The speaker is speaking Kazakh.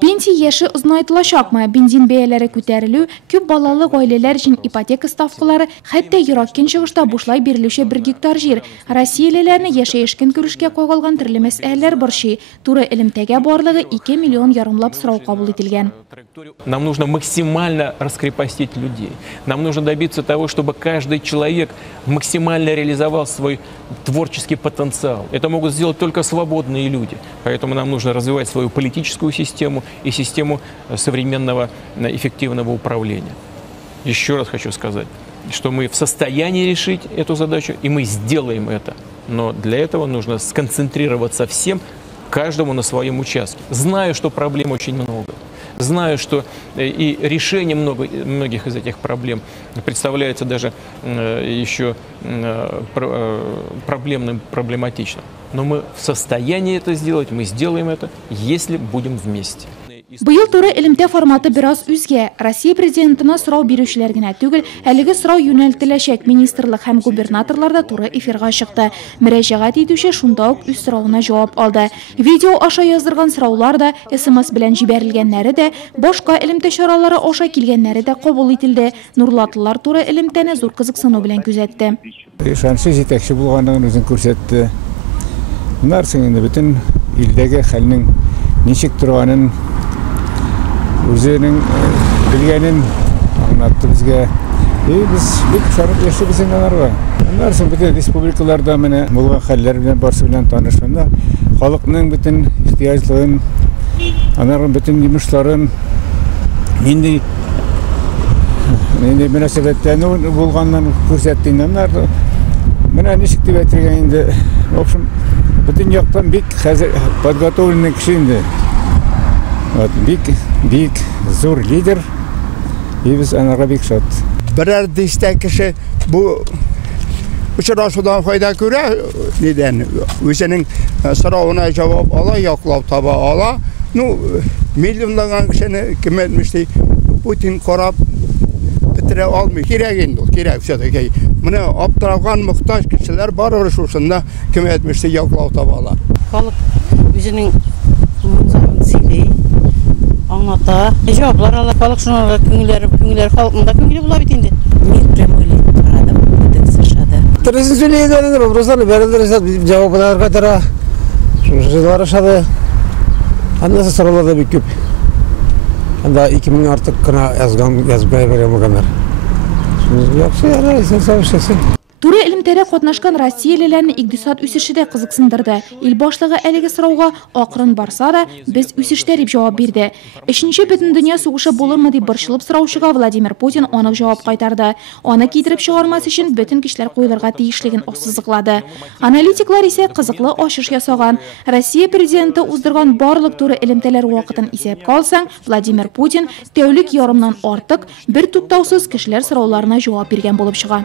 Pensiya yaşı uzunaytılacakmı? Benzin beyeleri көтерілу, köp balalı aileler için ipoteka stavkaları, hatta Irak'ın çıkışta boşlay berilişe 1 gektar jir. Rossiyalilerini yaşayışkın görüşke koyulgan türlü meseleler bir şey. Туры ilmtege barlığı 2 milyon yarımlap sırav kabul edilgen. Нам нужно максимально раскрепостить людей. Нам нужно добиться того, чтобы каждый человек максимально реализовал свой творческий потенциал. Это могут сделать только свободные люди. Поэтому нам нужно развивать свою политическую систему и систему современного эффективного управления. Еще раз хочу сказать, что мы в состоянии решить эту задачу, и мы сделаем это. Но для этого нужно сконцентрироваться всем, каждому на своем участке. Знаю, что проблем очень много. Знаю, что и решение многих из этих проблем представляется даже еще проблематичным. Но мы в состоянии это сделать, мы сделаем это, если будем вместе. Быйыл туры илимте форматы biraz üzge. Россия президентына сұрау берушілер генә түгел, әлеге сұрау юнәлтеләчәк министрлык һәм губернаторлар да туры эфирга чыкты. Мөрәҗәгать итүче шунда ук үз сорауына җавап алды. Видео аша яздырган сораулар да, СМС белән җибәрелгәннәре дә, башка илимте чаралары аша килгәннәре дә кабул ителде. Нурлатлылар туры илимтәне зур кызыксыну белән күзәтте. Ишанчы җитәкче булганлыгын үзен күрсәтте. Bunlar инде бөтен илдәге хәлнең ничек торганын өзенің білгенін аңлатты бізге. Біз бик шарып яшибез инде аларга. Аннан соң бөтен республикаларда менә булган хәлләр белән барсы белән танышканда, халыкның бөтен ихтыяҗларын, аларның бөтен йомышларын нинди мөнәсәбәттән булганнан күрсәтте инде. Менә ничек дип әйтергә инде. В общем, бөтен яктан бик хәзер подготовленный кеше инде. Бик зур лидер, и biz anarga bik şat. Birer destek kişi bu uçurasıdan fayda göre neden? Özünün sorağına cevap ala, yaklap taba ala. Milyonlanan kişini kim etmişti? Putin korap bitire almıyor. Kirek söyledi. Bunu aptırağan muhtaç kişiler var uğraşırsında kim etmişti? Yaklap taba ala. Kalıp özünün zili anlata. Cevaplar alıp balık şunlar küngüler halkında küngülü bulabitindi. Ben прямой aradım, bütün sıçradı. Türkçe söyleyenden vurursan verirler cevaplar katara. Şunlar aşağıda. Anası sorularda bir küp. Anda 2000 artık kına yazmaya veremeyecekler. Yoksa yani sen savaşçısın. Туры илимтәре катнашкан Россиялеләрне икътисад үсеше дә кызыксындырды. Ил башлыгы әлеге сорауга акрын барса да, без үсештә дип җавап бирде. 3нче бөтен дөнья сугышы булырмы дип борчылып сораучыга Владимир Путин анык җавап кайтарды. Аны китереп чыгармас өчен бөтен көчләр куелырга тиешлеген ассызыклады. Аналитиклар исә кызыклы ачыш ясаган. Россия президенты уздырган барлык туры илимтәләр вакытын исәпкә алсаң, Владимир Путин тәүлек ярымнан артык бер туктаусыз кешеләр сорауларына җавап биргән булып чыга.